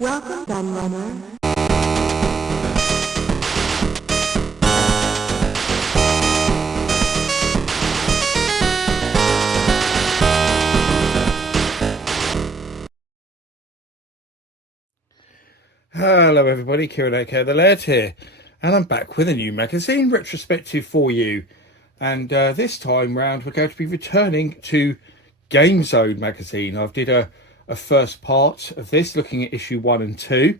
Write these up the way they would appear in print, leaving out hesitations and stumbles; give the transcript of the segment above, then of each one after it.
Welcome, gun runner. Hello everybody, Kieran aka the Lair here, and I'm back with a new magazine retrospective for you. And this time round we're going to be returning to Game Zone magazine. I've did a first part of this looking at issue 1 and 2,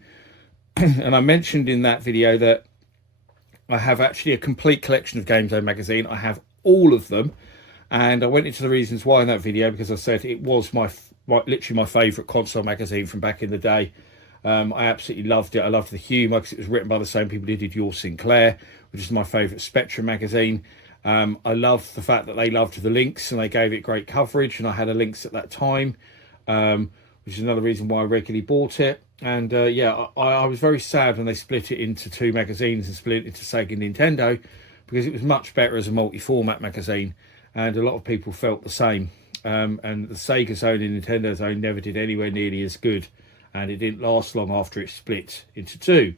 and I mentioned in that video that I have actually a complete collection of Game Zone magazine. I have all of them, and I went into the reasons why in that video because I said it was literally my favourite console magazine from back in the day. I absolutely loved it. I loved the humour because it was written by the same people who did Your Sinclair, which is my favourite Spectrum magazine. I loved the fact that they loved the links and they gave it great coverage, and I had a links at that time, which is another reason why I regularly bought it. And yeah, I was very sad when they split it into two magazines and split it into Sega and Nintendo, because it was much better as a multi-format magazine, and a lot of people felt the same. And the Sega Zone and Nintendo Zone never did anywhere nearly as good, and it didn't last long after it split into two.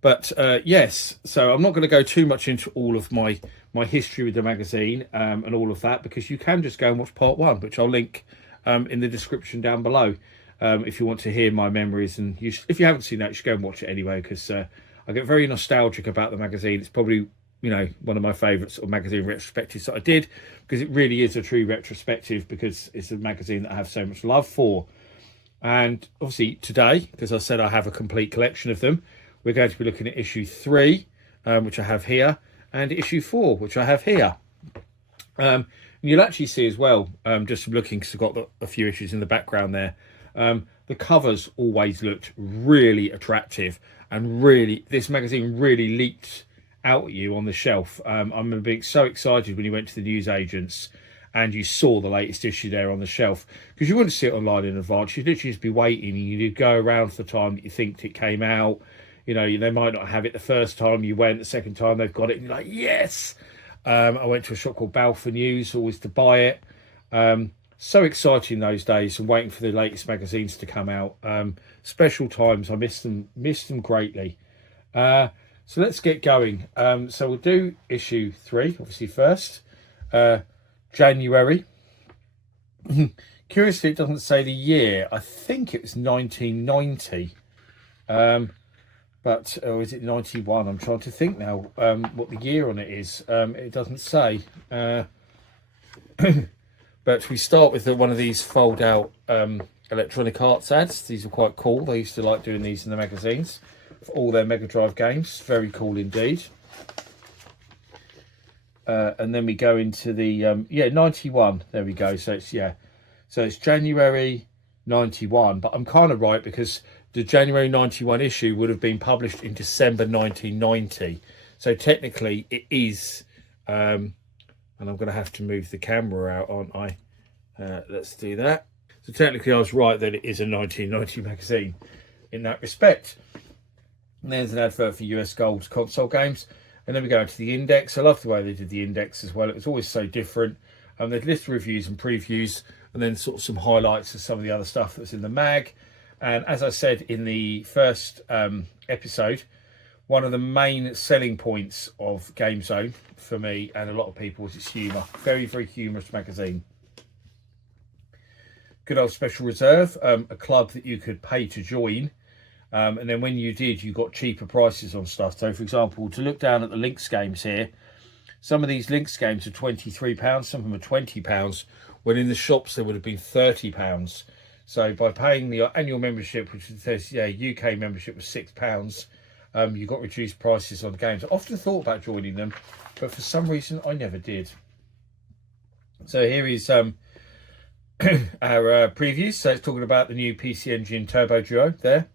But yes, so I'm not going to go too much into all of my history with the magazine and all of that, because you can just go and watch part 1, which I'll link in the description down below, if you want to hear my memories. And if you haven't seen that, you should go and watch it anyway, because I get very nostalgic about the magazine. It's probably, you know, one of my favourite sort of magazine retrospectives that I did, because it really is a true retrospective, because it's a magazine that I have so much love for. And obviously today, because I said I have a complete collection of them, we're going to be looking at issue 3, which I have here, and issue 4, which I have here. And you'll actually see as well, just from looking, because I've got a few issues in the background there, the covers always looked really attractive, and really, this magazine really leaped out at you on the shelf. I remember being so excited when you went to the newsagents and you saw the latest issue there on the shelf, because you wouldn't see it online in advance. You'd literally just be waiting, and you'd go around for the time that you think it came out. You know, they might not have it the first time you went, the second time they've got it, and you're like, yes! I went to a shop called Balfour News always to buy it. So exciting those days, and waiting for the latest magazines to come out. Special times, I missed them greatly. So let's get going. So we'll do issue 3, obviously first. January. Curiously, it doesn't say the year. I think it was 1990. But or is it 91? I'm trying to think now what the year on it is. It doesn't say. But we start with one of these fold-out Electronic Arts ads. These are quite cool. They used to like doing these in the magazines for all their Mega Drive games. Very cool indeed. And then we go into the 91. There we go. So it's January 91, but I'm kind of right, because the January 91 issue would have been published in December 1990. So technically it is, and I'm going to have to move the camera out, aren't I? Let's do that. So technically I was right that it is a 1990 magazine in that respect. And there's an advert for US Gold's console games. And then we go into the index. I love the way they did the index as well. It was always so different. They'd list reviews and previews, and then sort of some highlights of some of the other stuff that's in the mag. And as I said in the first episode, one of the main selling points of Game Zone for me and a lot of people was its humour. Very, very humorous magazine. Good old Special Reserve, a club that you could pay to join. And then when you did, you got cheaper prices on stuff. So, for example, to look down at the Lynx games here, some of these Lynx games are £23, some of them are £20, when in the shops they would have been £30. So by paying the annual membership, which says, UK membership was £6, you got reduced prices on games. I often thought about joining them, but for some reason I never did. So here is our previews. So it's talking about the new PC Engine Turbo Duo there.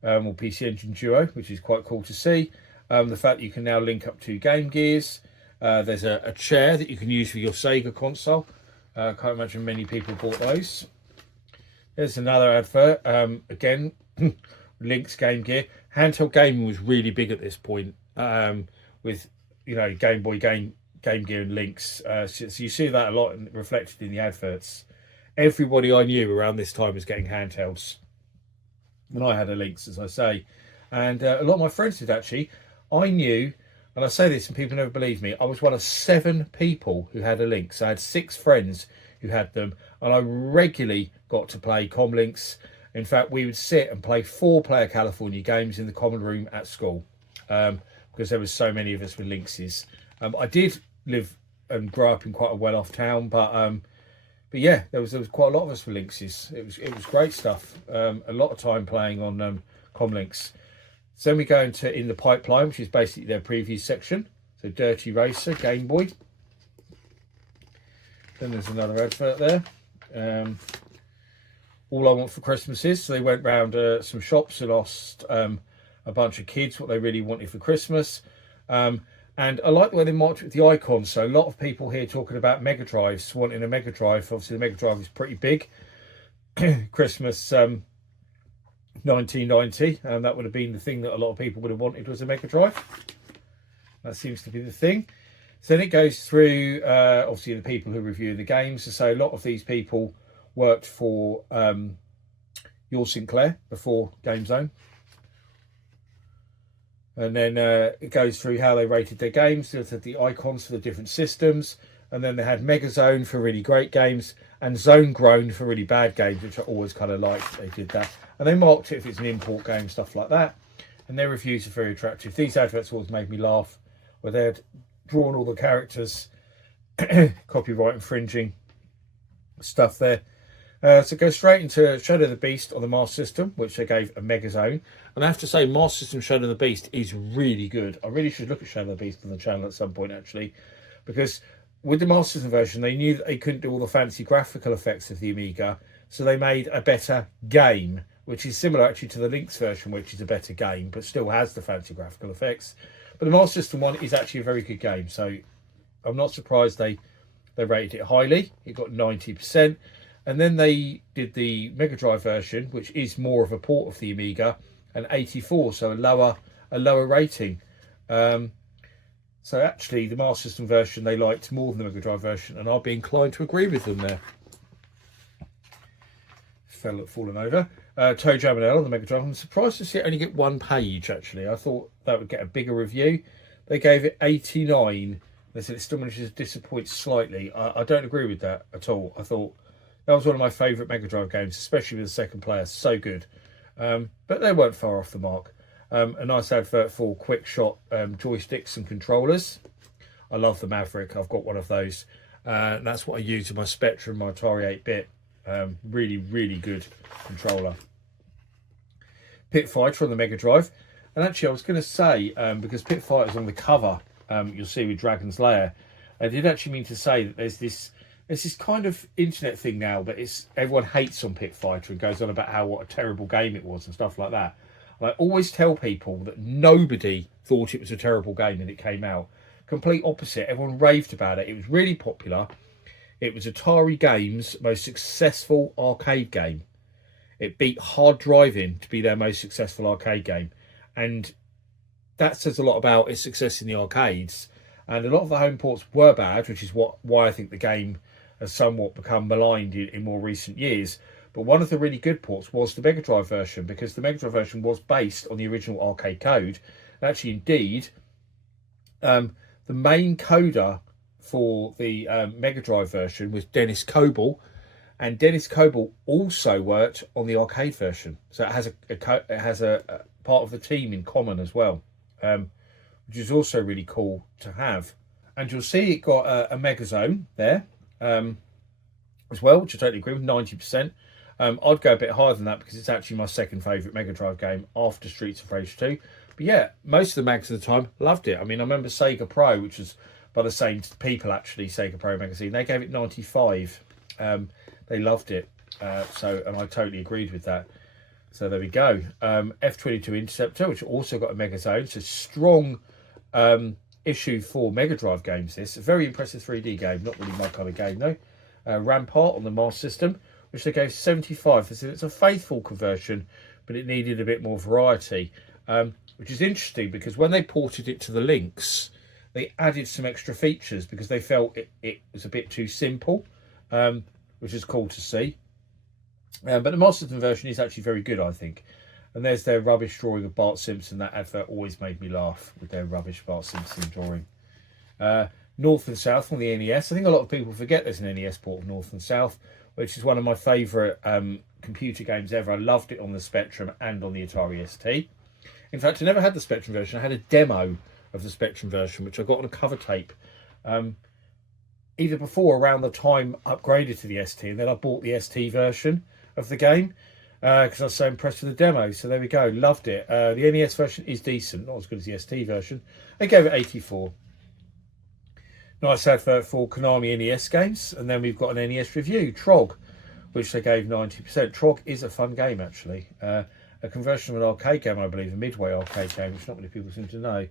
Or PC Engine Duo, which is quite cool to see. The fact that you can now link up to Game Gears. There's a chair that you can use for your Sega console. I can't imagine many people bought those. There's another advert. Again, Link's Game Gear. Handheld gaming was really big at this point, with, you know, Game Boy, Game Gear and Lynx. So you see that a lot reflected in the adverts. Everybody I knew around this time was getting handhelds. And I had a Lynx, as I say, and a lot of my friends did actually. I knew, and I say this and people never believe me, I was one of 7 people who had a Lynx. I had 6 friends who had them, and I regularly got to play Comlinks. In fact, we would sit and play 4-player California games in the common room at school, because there was so many of us with Lynxes. I did live and grow up in quite a well-off town, but yeah, there was quite a lot of us with Lynxes. It was great stuff. A lot of time playing on Comlinks. So then we go into In the Pipeline, which is basically their preview section. So Dirty Racer, Game Boy. Then there's another advert there. All I Want for Christmas Is. So they went round some shops and asked a bunch of kids what they really wanted for Christmas. And I like the way they marked it with the icons. So a lot of people here talking about Mega Drives, wanting a Mega Drive. Obviously, the Mega Drive is pretty big. Christmas 1990. That would have been the thing that a lot of people would have wanted, was a Mega Drive. That seems to be the thing. So then it goes through, obviously, the people who review the games. So a lot of these people worked for Your Sinclair before Game Zone. And then it goes through how they rated their games. They had the icons for the different systems. And then they had Mega Zone for really great games and Zone Grown for really bad games, which I always kind of liked. They did that. And they marked it if it's an import game, stuff like that. And their reviews are very attractive. These adverts always made me laugh, where they had drawn all the characters, copyright infringing stuff there. So go straight into Shadow of the Beast on the Master System, which they gave a Mega Zone. And I have to say, Master System Shadow of the Beast is really good. I really should look at Shadow of the Beast on the channel at some point, actually, because with the Master System version, they knew that they couldn't do all the fancy graphical effects of the Amiga, so they made a better game, which is similar actually to the Lynx version, which is a better game, but still has the fancy graphical effects. But the Master System one is actually a very good game, so I'm not surprised they rated it highly. It got 90%. And then they did the Mega Drive version, which is more of a port of the Amiga, an 84, so a lower rating. So actually, the Master System version they liked more than the Mega Drive version, and I'll be inclined to agree with them there. Fallen over. Toe Jam and L on the Mega Drive. I'm surprised to see it only get 1 page, actually. I thought that would get a bigger review. They gave it 89. They said it still manages to disappoint slightly. I don't agree with that at all. I thought that was one of my favourite Mega Drive games, especially with the second player. So good. But they weren't far off the mark. A nice advert for quick shot joysticks and controllers. I love the Maverick. I've got one of those. And that's what I use in my Spectrum, my Atari 8-bit. Really, really good controller. Pit Fighter on the Mega Drive. And actually, I was going to say, because Pit Fighter's on the cover, you'll see with Dragon's Lair, I did actually mean to say that there's this kind of internet thing now that everyone hates on Pit Fighter and goes on about what a terrible game it was and stuff like that. And I always tell people that nobody thought it was a terrible game when it came out. Complete opposite. Everyone raved about it. It was really popular. It was Atari Games' most successful arcade game. It beat Hard Driving to be their most successful arcade game. And that says a lot about its success in the arcades. And a lot of the home ports were bad, which is why I think the game has somewhat become maligned in more recent years. But one of the really good ports was the Mega Drive version, because the Mega Drive version was based on the original arcade code. And actually, indeed, the main coder for the Mega Drive version was Dennis Coble, and Dennis Coble also worked on the arcade version. So it has a part of the team in common as well, which is also really cool to have. And you'll see it got a Mega Zone there as well, which I totally agree with, 90%. I'd go a bit higher than that because it's actually my second favourite Mega Drive game after Streets of Rage 2. But yeah, most of the mags at the time loved it. I mean, I remember Sega Pro, which was by the same people actually, Sega Pro magazine, they gave it 95. They loved it. And I totally agreed with that. So there we go. F-22 Interceptor, which also got a Mega Zone. It's a strong issue for Mega Drive games. This a very impressive 3D game. Not really my kind of game though. Rampart on the Master System, which they gave 75. They said it's a faithful conversion, but it needed a bit more variety. Which is interesting because when they ported it to the Lynx, they added some extra features because they felt it was a bit too simple, which is cool to see. But the Master System version is actually very good, I think. And there's their rubbish drawing of Bart Simpson. That advert always made me laugh with their rubbish Bart Simpson drawing. North and South on the NES. I think a lot of people forget there's an NES port of North and South, which is one of my favourite computer games ever. I loved it on the Spectrum and on the Atari ST. In fact, I never had the Spectrum version. I had a demo of the Spectrum version, which I got on a cover tape either before or around the time I upgraded to the ST, and then I bought the ST version of the game because I was so impressed with the demo. So there we go, loved it. The NES version is decent, not as good as the ST version. I gave it 84. Nice advert for Konami NES games. And then we've got an NES review, Trog, which they gave 90%. Trog is a fun game, actually. A conversion of an arcade game, I believe, a Midway arcade game, which not many people seem to know.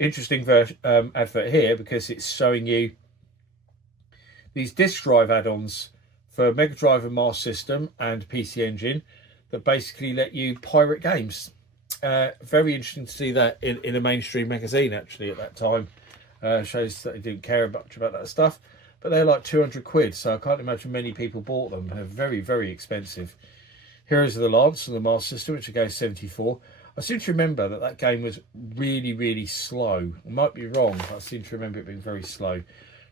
Interesting advert here because it's showing you these disk drive add-ons for Mega Drive and Master System and PC Engine that basically let you pirate games. Very interesting to see that in a mainstream magazine, actually, at that time. Shows that they didn't care much about that stuff, but they're like 200 quid, so I can't imagine many people bought them. They're very, very expensive. Heroes of the Lance on the Master System, which I gave 74. I seem to remember that game was really, really slow. I might be wrong, but I seem to remember it being very slow.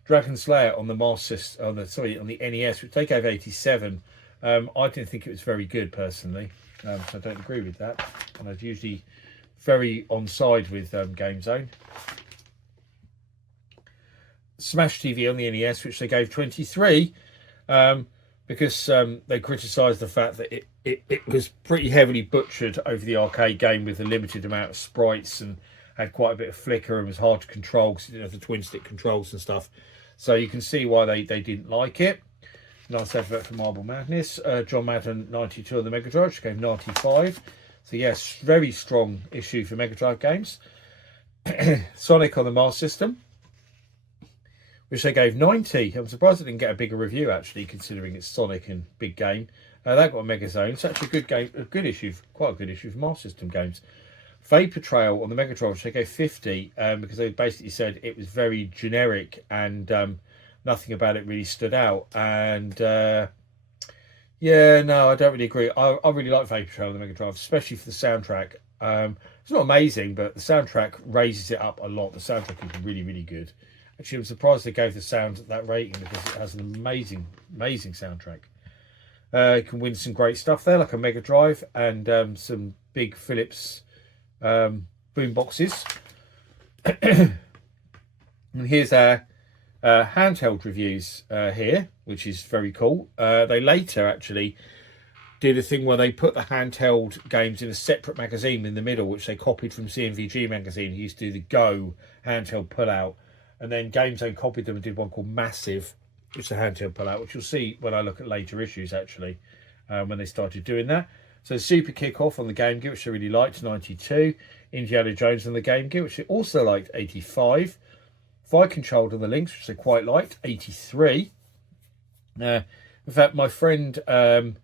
Dragon's Lair on the Master System, on the NES, which they gave 87. I didn't think it was very good personally, so I don't agree with that. And I was usually very on side with Game Zone. Smash TV on the NES, which they gave 23, because they criticised the fact that it was pretty heavily butchered over the arcade game with a limited amount of sprites and had quite a bit of flicker and was hard to control because it didn't have the twin stick controls and stuff. So you can see why they didn't like it. Nice advert for Marble Madness. John Madden 92 on the Mega Drive, which gave 95. So yes, very strong issue for Mega Drive games. Sonic on the Master System, which they gave 90. I'm surprised it didn't get a bigger review, actually, considering it's Sonic and big game. That got a Mega Zone. It's actually a good game, a good issue, quite a good issue for Master System games. Vapor Trail on the Mega Drive, which they gave 50, because they basically said it was very generic and nothing about it really stood out. And yeah, no, I don't really agree. I really like Vapor Trail on the Mega Drive, especially for the soundtrack. It's not amazing, but the soundtrack raises it up a lot. The soundtrack is really, really good. Actually, I'm surprised they gave the sound that rating because it has an amazing, amazing soundtrack. You can win some great stuff there, like a Mega Drive and some big Philips boom boxes. And here's our handheld reviews here, which is very cool. They later actually did a thing where they put the handheld games in a separate magazine in the middle, which they copied from CMVG magazine, who used to do the Go handheld pullout. And then Game Zone copied them and did one called Massive, which is a handheld pullout, which you'll see when I look at later issues, actually, when they started doing that. So Super Kickoff on the Game Gear, which I really liked, 92. Indiana Jones on the Game Gear, which I also liked, 85. Viking Child on the Lynx, which I quite liked, 83. In fact, my friend, I'm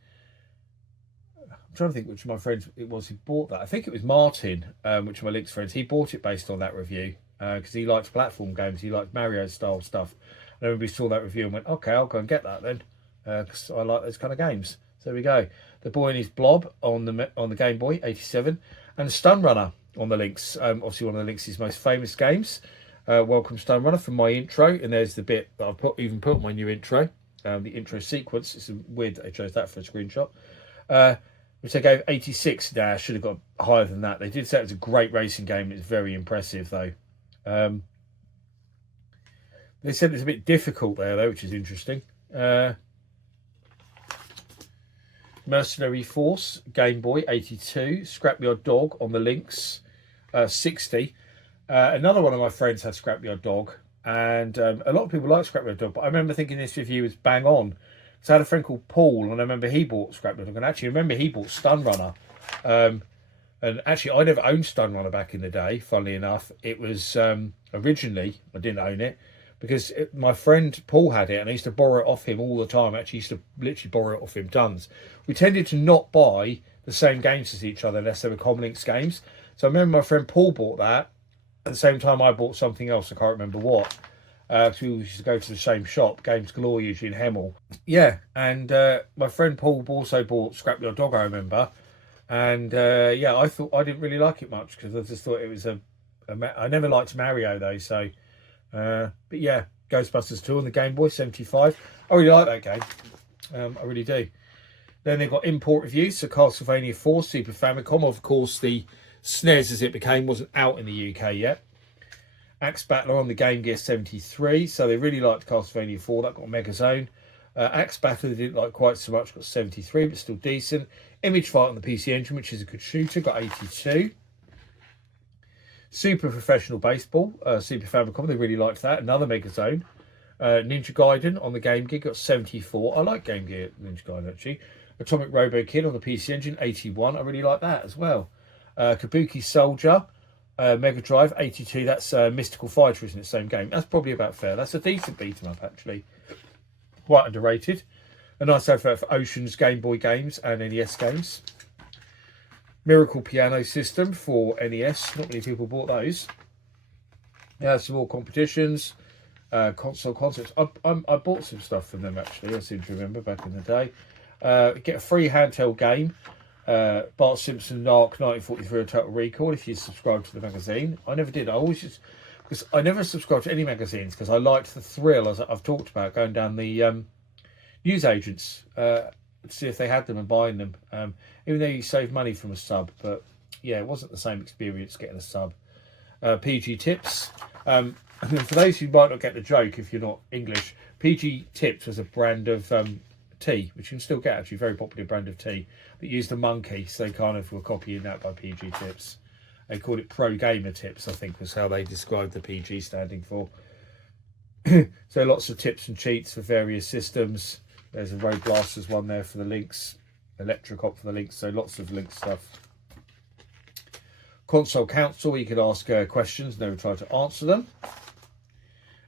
trying to think which of my friends it was who bought that. I think it was Martin, which of my Lynx friends. He bought it based on that review because he likes platform games. He likes Mario style stuff. And everybody saw that review and went, okay, I'll go and get that then, because I like those kind of games. So there we go. The Boy and His Blob on the Game Boy, 87, and Stun Runner on the Lynx. Obviously, one of the Lynx's most famous games. Welcome Stun Runner from my intro, and there's the bit that I've even put my new intro, the intro sequence. It's weird that they chose that for a screenshot, which they gave 86. Now I should have got higher than that. They did say it was a great racing game. It's very impressive though. They said it's a bit difficult there though, which is interesting. Mercenary Force, Game Boy, 82. Scrapyard Dog on the Lynx, 60. Another one of my friends had Scrapyard Dog, and a lot of people like Scrapyard Dog, but I remember thinking this review was bang on. So I had a friend called Paul, and I remember he bought Scrapyard Dog, and actually I remember he bought Stun Runner. And actually, I never owned Stun Runner back in the day, funnily enough. It was, originally, I didn't own it, because my friend Paul had it, and I used to borrow it off him all the time. I actually used to literally borrow it off him tons. We tended to not buy the same games as each other unless they were Comlinks games. So I remember my friend Paul bought that. At the same time, I bought something else. I can't remember what. Because we used to go to the same shop, Games Galore, usually in Hemel. Yeah, and my friend Paul also bought Scrapyard Dog, I remember. And yeah, I didn't really like it much because I just thought it was I never liked Mario though, so but yeah, Ghostbusters 2 on the Game Boy 75. I really like that game. I really do. Then they've got import reviews, so Castlevania 4 Super Famicom. Of course, the SNES as it became wasn't out in the UK yet. Axe Battler on the Game Gear 73, so they really liked Castlevania 4. That got a Mega Zone. Axe Battler they didn't like quite so much, got 73, but still decent. Image Fight on the PC Engine, which is a good shooter, got 82. Super Professional Baseball, Super Famicom, they really liked that. Another Mega Zone. Ninja Gaiden on the Game Gear got 74. I like Game Gear Ninja Gaiden actually. Atomic Robo Kid on the PC Engine 81. I really like that as well. Kabuki Soldier, Mega Drive 82. That's Mystical Fighter, isn't it? Same game. That's probably about fair. That's a decent beat 'em up actually. Quite underrated. A nice advert for Ocean's Game Boy games and NES games. Miracle Piano System for NES. Not many people bought those. Some more competitions. Console concepts. I bought some stuff from them actually. I seem to remember back in the day. Get a free handheld game. Bart Simpson Narc 1943 Total Recall if you subscribe to the magazine. I never did. I always just because I never subscribed to any magazines because I liked the thrill, as I've talked about, going down the news agents to see if they had them and buying them. Even though you save money from a sub, but yeah, it wasn't the same experience getting a sub. PG Tips. And for those who might not get the joke if you're not English, PG Tips was a brand of tea, which you can still get actually, very popular brand of tea, that used a monkey, so they kind of were copying that by PG Tips. They called it Pro Gamer Tips, I think was how they described the PG standing for. So lots of tips and cheats for various systems. There's a Road Blasters one there for the links, Electrocop for the links, so lots of link stuff. Console Council, you could ask questions and they would try to answer them.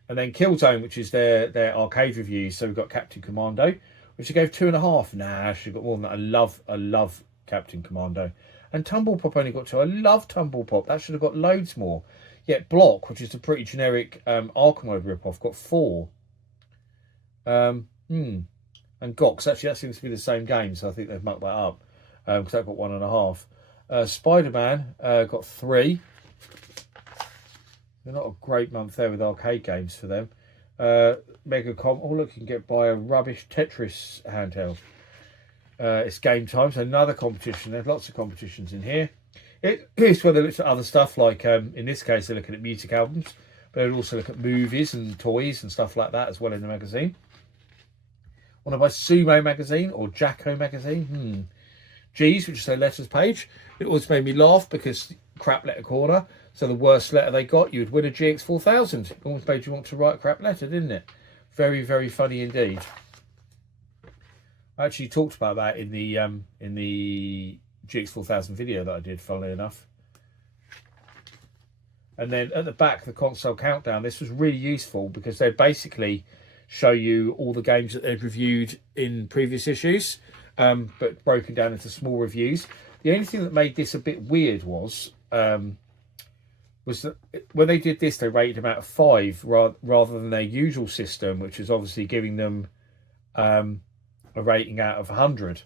And then Killzone, which is their arcade reviews. So we've got Captain Commando, which I gave 2.5. Nah, she got more than that. I love Captain Commando. And Tumble Pop only got 2. I love Tumble Pop. That should have got loads more. Yet Block, which is a pretty generic Arkham rip-off, got 4. And Gox, actually that seems to be the same game, so I think they've mucked that up. Because that got 1.5. Spider-Man got 3. They're not a great month there with arcade games for them. Megacom, oh look, you can get by a rubbish Tetris handheld. It's game time, so another competition. There's lots of competitions in here. It's where they look at other stuff, like in this case they're looking at music albums, but they'll also look at movies and toys and stuff like that as well in the magazine. Want to buy Sumo magazine or Jacko magazine? G's, which is their letters page. It always made me laugh because crap letter corner. So the worst letter they got, you would win a GX4000. It always made you want to write a crap letter, didn't it? Very, very funny indeed. I actually talked about that in the GX4000 video that I did, funnily enough. And then at the back, the console countdown. This was really useful because they basically show you all the games that they've reviewed in previous issues, but broken down into small reviews. The only thing that made this a bit weird was that when they did this, they rated them out of 5 rather than their usual system, which is obviously giving them a rating out of 100.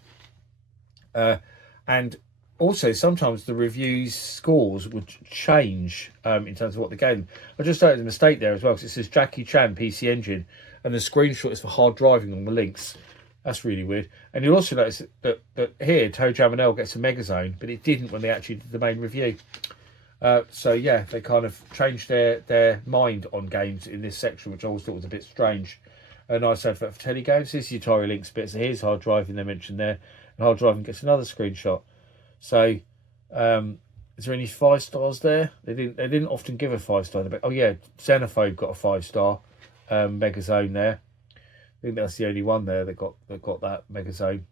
And also, sometimes the reviews scores would change in terms of what they gave them. I just noticed a mistake there as well, because it says Jackie Chan PC Engine, and the screenshot is for hard driving on the links. That's really weird. And you'll also notice that here, Toe Jam and L gets a Mega Zone, but it didn't when they actually did the main review. So yeah, they kind of changed their mind on games in this section, which I always thought was a bit strange. A nice advert for Telegames. This is the Atari links bit. So here's hard driving they mentioned there. And hard driving gets another screenshot. So is there any 5 stars there? They didn't often give a 5-star. Oh yeah, Xenophobe got a 5-star Mega Zone there. I think that's the only one there that got that Mega Zone.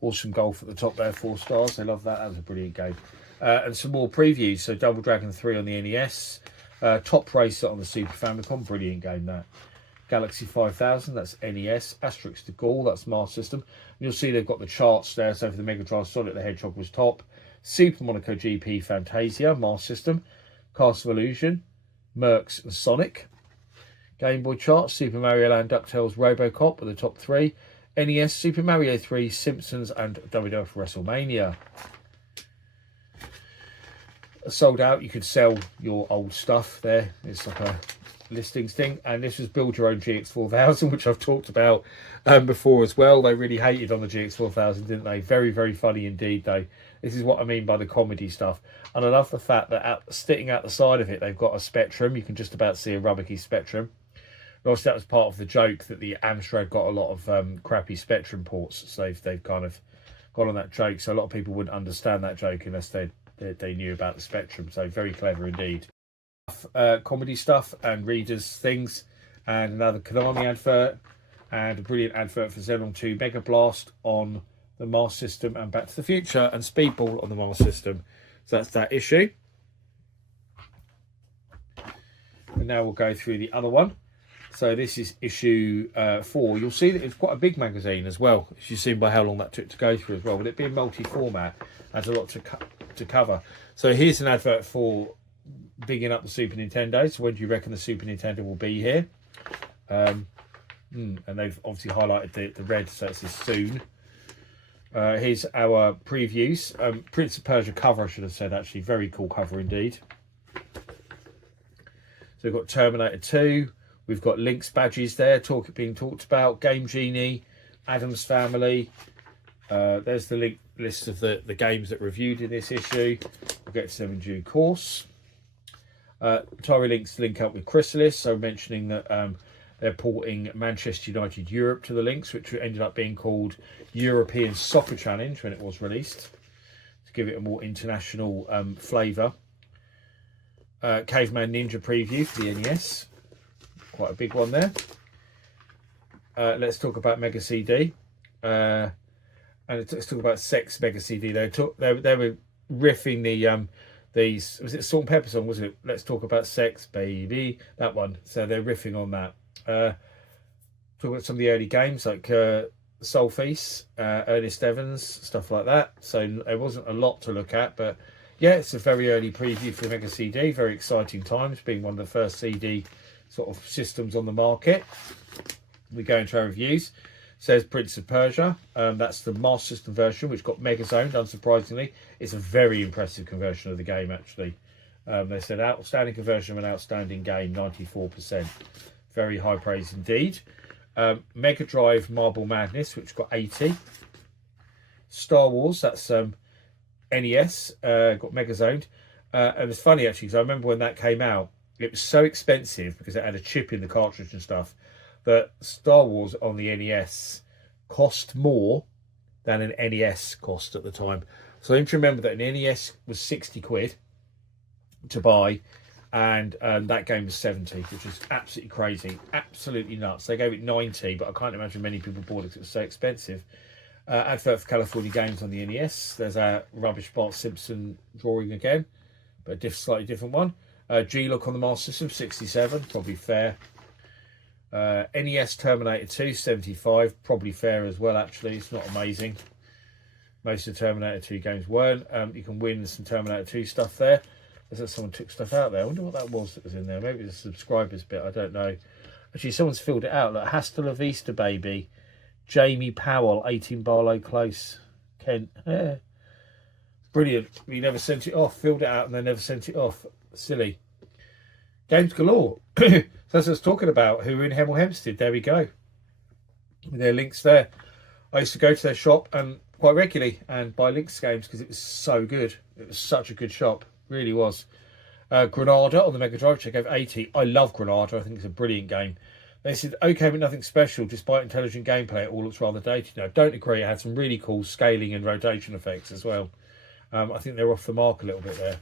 Awesome Golf at the top there, 4 stars. They love that. That was a brilliant game. And some more previews. So Double Dragon 3 on the NES. Top Racer on the Super Famicom. Brilliant game that. Galaxy 5000, that's NES. Asterix the Gaul, that's Master System. And you'll see they've got the charts there. So for the Mega Drive, Sonic the Hedgehog was top. Super Monaco GP Fantasia, Master System. Castle of Illusion, Mercs and Sonic. Game Boy charts, Super Mario Land, DuckTales, Robocop were the top 3. NES, Super Mario 3, Simpsons, and WWF WrestleMania. Sold out. You could sell your old stuff there. It's like a listings thing. And this was Build Your Own GX4000, which I've talked about before as well. They really hated on the GX4000, didn't they? Very, very funny indeed, though. This is what I mean by the comedy stuff. And I love the fact that sticking out the side of it, they've got a Spectrum. You can just about see a rubber key Spectrum. And obviously, that was part of the joke that the Amstrad got a lot of crappy Spectrum ports. So they've kind of got on that joke. So a lot of people wouldn't understand that joke unless they knew about the Spectrum. So very clever indeed. Comedy stuff and readers things, and another Konami advert, and a brilliant advert for Xenon 2 Mega Blast on the Master System, and Back to the Future and Speedball on the Master System. So that's that issue. And now we'll go through the other one. So this is issue 4. You'll see that it's quite a big magazine as well, as you've seen by how long that took to go through as well. With it being multi-format, has a lot to cover. So here's an advert for bigging up the Super Nintendo. So when do you reckon the Super Nintendo will be here? And they've obviously highlighted the red, so it says soon. Here's our previews. Prince of Persia cover, I should have said, actually. Very cool cover indeed. So we've got Terminator 2. We've got Link's badges there being talked about. Game Genie, Addams Family. There's the list of the games that reviewed in this issue. We'll get to them in due course. Atari Lynx link up with Chrysalis, so mentioning that they're porting Manchester United Europe to the Lynx, which ended up being called European Soccer Challenge when it was released, to give it a more international flavour. Caveman Ninja preview for the NES, quite a big one there. Let's talk about Mega CD, and let's talk about Sex Mega CD. They were riffing these, was it Salt and Pepper song, wasn't it? Let's talk about sex, baby. That one. So they're riffing on that. Talk about some of the early games like Soul Feast, Ernest Evans, stuff like that. So there wasn't a lot to look at, but yeah, it's a very early preview for the Mega CD. Very exciting times, being one of the first CD sort of systems on the market. We go into our reviews. Says Prince of Persia. That's the Master System version, which got Mega Zoned, unsurprisingly. It's a very impressive conversion of the game, actually. They said outstanding conversion of an outstanding game, 94%. Very high praise indeed. Mega Drive Marble Madness, which got 80. Star Wars, that's NES, got Mega Zoned. And it's funny, actually, because I remember when that came out, it was so expensive because it had a chip in the cartridge and stuff, that Star Wars on the NES cost more than an NES cost at the time. So I need to remember that an NES was 60 quid to buy, and that game was 70, which is absolutely crazy, absolutely nuts. They gave it 90, but I can't imagine many people bought it because it was so expensive. Advert for California Games on the NES. There's a rubbish Bart Simpson drawing again, but a slightly different one. G-Look on the Master System, 67, probably fair. NES Terminator 2, 75, probably fair as well, actually. It's not amazing. Most of the Terminator 2 games weren't. You can win some Terminator 2 stuff there. There's like someone took stuff out there. I wonder what that was that was in there. Maybe it's a subscribers bit, I don't know. Actually, someone's filled it out. Like, Hasta La Vista, baby. Jamie Powell, 18 Barlow Close. Kent. Yeah. Brilliant. We never sent it off. Filled it out and they never sent it off. Silly. Games galore. So that's what I was talking about. Who were in Hemel Hempstead. There we go. With their links there. I used to go to their shop and quite regularly and buy Lynx games because it was so good. It was such a good shop. Really was. Granada on the Mega Drive, which I gave 80. I love Granada. I think it's a brilliant game. They said, okay, but nothing special. Despite intelligent gameplay, it all looks rather dated. No, don't agree. It had some really cool scaling and rotation effects as well. I think they're off the mark a little bit there.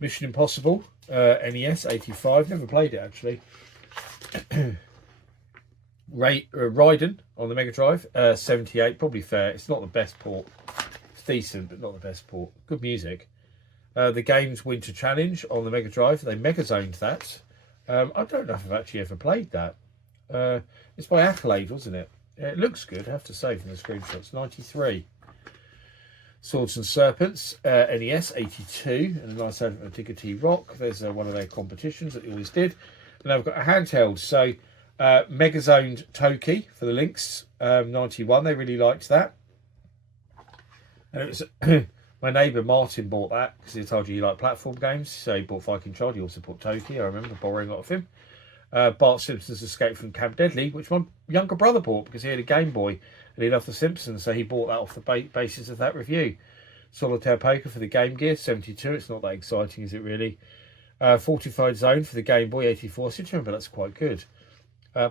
Mission Impossible, NES, 85. Never played it, actually. Raiden on the Mega Drive, 78. Probably fair. It's not the best port. It's decent, but not the best port. Good music. The Games Winter Challenge on the Mega Drive. They Mega Zoned that. I don't know if I've actually ever played that. It's by Accolade, wasn't it? It looks good, I have to say, from the screenshots. 93. Swords and Serpents, NES, 82. And a nice advert of Diggity Rock. There's one of their competitions that they always did. And I've got a handheld. So, Mega Zoned Toki for the Lynx. 91. They really liked that. And it was my neighbour Martin bought that because he told you he liked platform games. So he bought Viking Child. He also bought Toki. I remember borrowing a lot of him. Bart Simpson's Escape from Camp Deadly, which my younger brother bought because he had a Game Boy and he loved The Simpsons. So he bought that off the basis of that review. Solitaire Poker for the Game Gear, 72. It's not that exciting, is it really? Fortified Zone for the Game Boy, 84. I seem to remember that's quite good.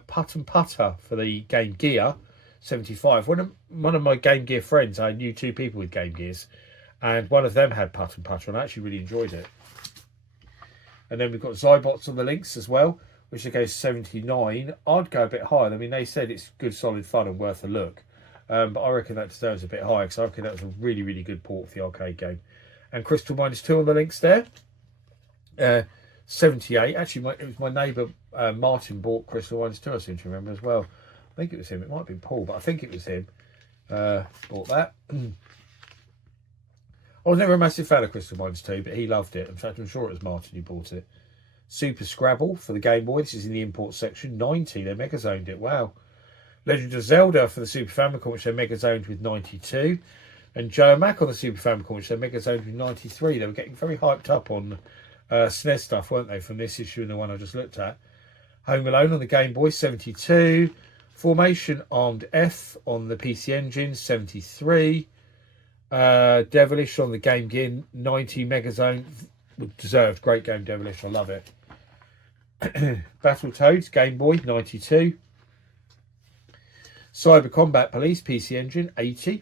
Putt and Putter for the Game Gear, 75. One of my Game Gear friends, I knew two people with Game Gears, and one of them had Putt and Putter, and I actually really enjoyed it. And then we've got Zybots on the links as well, which goes 79. I'd go a bit higher. I mean, they said it's good, solid fun and worth a look. But I reckon that deserves a bit higher because I reckon that was a really, really good port for the arcade game. And Crystal Miners 2 on the links there. 78. Actually, it was my neighbour Martin bought Crystal Miners 2, I seem to remember as well. I think it was him. It might have been Paul, but I think it was him. Bought that. I was never a massive fan of Crystal Miners 2, but he loved it. In fact, I'm sure it was Martin who bought it. Super Scrabble for the Game Boy. This is in the import section. 90. They mega zoned it. Wow. Legend of Zelda for the Super Famicom, which they mega zoned with 92. And Joe Mac on the Super Famicom, which they mega zoned with 93. They were getting very hyped up on SNES stuff, weren't they, from this issue and the one I just looked at. Home Alone on the Game Boy, 72. Formation Armed F on the PC Engine, 73. Devilish on the Game Gear, 90. Mega Zone, deserved. Great game, Devilish. I love it. Battletoads, Game Boy, 92. Cyber Combat Police, PC Engine, 80.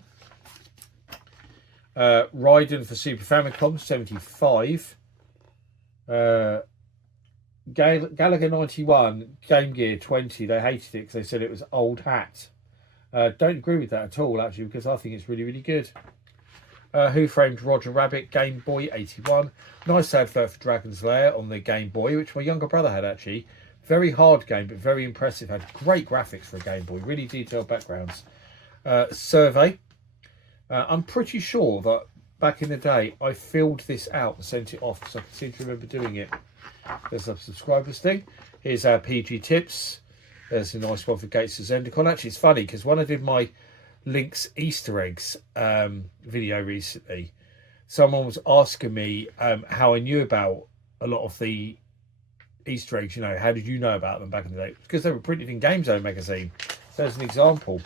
Raiden for Super Famicom, 75. Gallagher 91, Game Gear, 20. They hated it because they said it was old hat. Don't agree with that at all, actually, because I think it's really, really good. Who Framed Roger Rabbit, Game Boy, 81. Nice advert for Dragon's Lair on the Game Boy, which my younger brother had, actually. Very hard game, but very impressive. Had great graphics for a Game Boy. Really detailed backgrounds. Survey. I'm pretty sure that back in the day, I filled this out and sent it off because I can seem to remember doing it. There's a subscribers thing. Here's our PG tips. There's a nice one for Gates of Zendicon. Actually, it's funny because when I did my Link's Easter eggs video recently, someone was asking me how I knew about a lot of the Easter eggs. You know, how did you know about them back in the day? Because they were printed in Game Zone magazine. So as an example,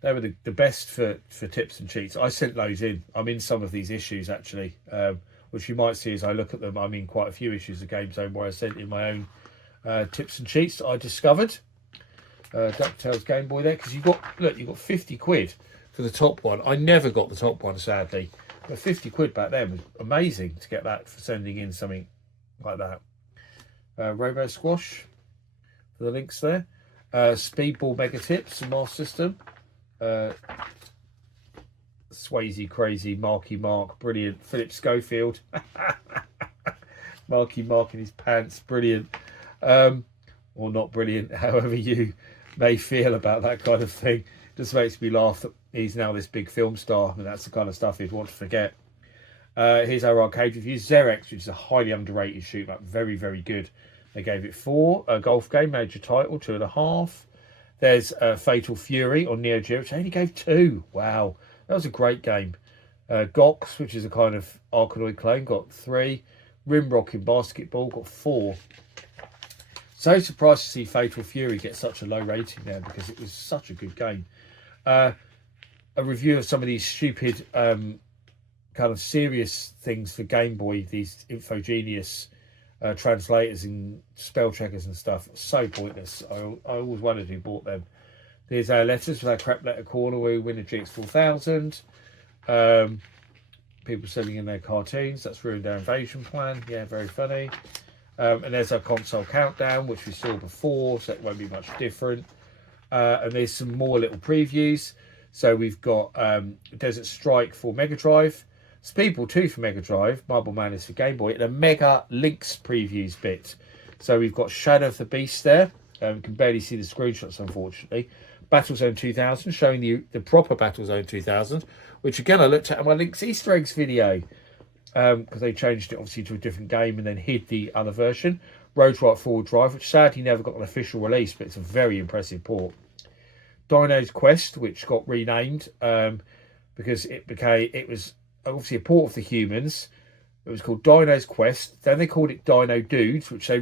they were the best for tips and cheats. I sent those in. I'm in some of these issues actually, which you might see as I look at them. I'm in quite a few issues of Game Zone where I sent in my own tips and cheats that I discovered. DuckTales Game Boy there, because you've got 50 quid for the top one. I never got the top one, sadly, but 50 quid back then was amazing to get that for sending in something like that. Robo Squash for the links there. Speedball Mega Tips and Master System. Swayze Crazy, Marky Mark, brilliant. Philip Schofield. Marky Mark in his pants, brilliant. Or not brilliant, however you may feel about that kind of thing. Just makes me laugh that he's now this big film star, and that's the kind of stuff he'd want to forget. Here's our arcade review. Xerex, which is a highly underrated shoot, like very, very good. They gave it 4. A golf game, major title, 2.5. There's Fatal Fury on Neo Geo, which I only gave 2. Wow, that was a great game. Gox, which is a kind of Arkanoid clone, got 3. Rimrock in basketball, got 4. So surprised to see Fatal Fury get such a low rating there because it was such a good game. A review of some of these stupid kind of serious things for Game Boy, these Infogenius translators and spell checkers and stuff. So pointless. I always wondered who bought them. There's our letters with our crap letter corner where we win a GX4000. People selling in their cartoons. That's ruined our invasion plan. Yeah, very funny. And there's our console countdown, which we saw before, so it won't be much different. And there's some more little previews. So we've got Desert Strike for Mega Drive, Speedball 2 for Mega Drive, Marble Madness for Game Boy, and a Mega Links previews bit. So we've got Shadow of the Beast there. You can barely see the screenshots, unfortunately. Battlezone 2000, showing the proper Battlezone 2000, which again I looked at in my Links Easter eggs video. Because they changed it obviously to a different game and then hid the other version. Road Right Forward Drive, which sadly never got an official release, but it's a very impressive port. Dino's Quest, which got renamed because it was obviously a port of the Humans. It was called Dino's Quest. Then they called it Dino Dudes, which they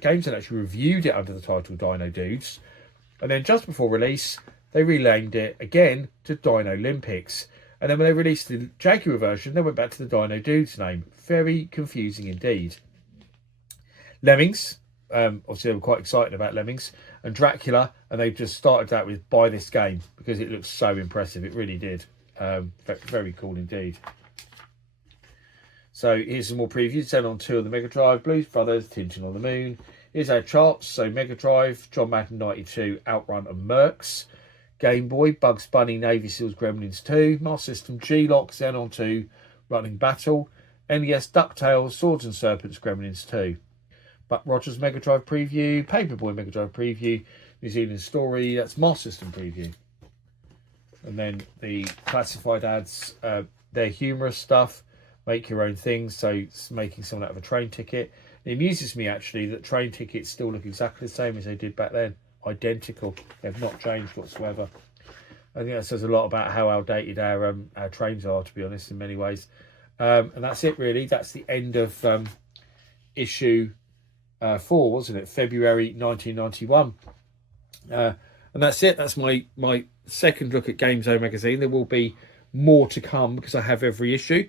Games had actually reviewed it under the title Dino Dudes. And then just before release, they renamed it again to Dino Olympics. And then when they released the Jaguar version, they went back to the Dino Dudes name. Very confusing indeed. Lemmings, obviously they were quite excited about Lemmings, and Dracula, and they've just started out with buy this game because it looks so impressive. It really did. Very cool indeed. So here's some more previews. Xenon 2 on the Mega Drive, Blues Brothers, Tintin on the Moon. Here's our charts. So Mega Drive, John Madden 92, Outrun and Mercs. Game Boy, Bugs Bunny, Navy Seals, Gremlins 2. Master System, G-Lock, Xenon 2, Running Battle. NES, DuckTales, Swords and Serpents, Gremlins 2. Buck Rogers Mega Drive preview, Paperboy Mega Drive preview, New Zealand Story, that's Master System preview. And then the classified ads, they're humorous stuff, make your own things, so it's making something out of a train ticket. It amuses me actually that train tickets still look exactly the same as they did back then. Identical. They've not changed whatsoever. I think that says a lot about how outdated our trains are, to be honest, in many ways. And that's it really. That's the end of issue 4, wasn't it? February 1991. And that's it. That's my second look at Game Zone magazine. There will be more to come because I have every issue.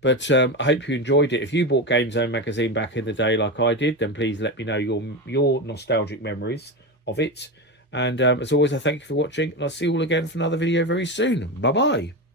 But I hope you enjoyed it. If you bought Game Zone magazine back in the day like I did, then please let me know your nostalgic memories of it. And as always, I thank you for watching, and I'll see you all again for another video very soon. Bye bye.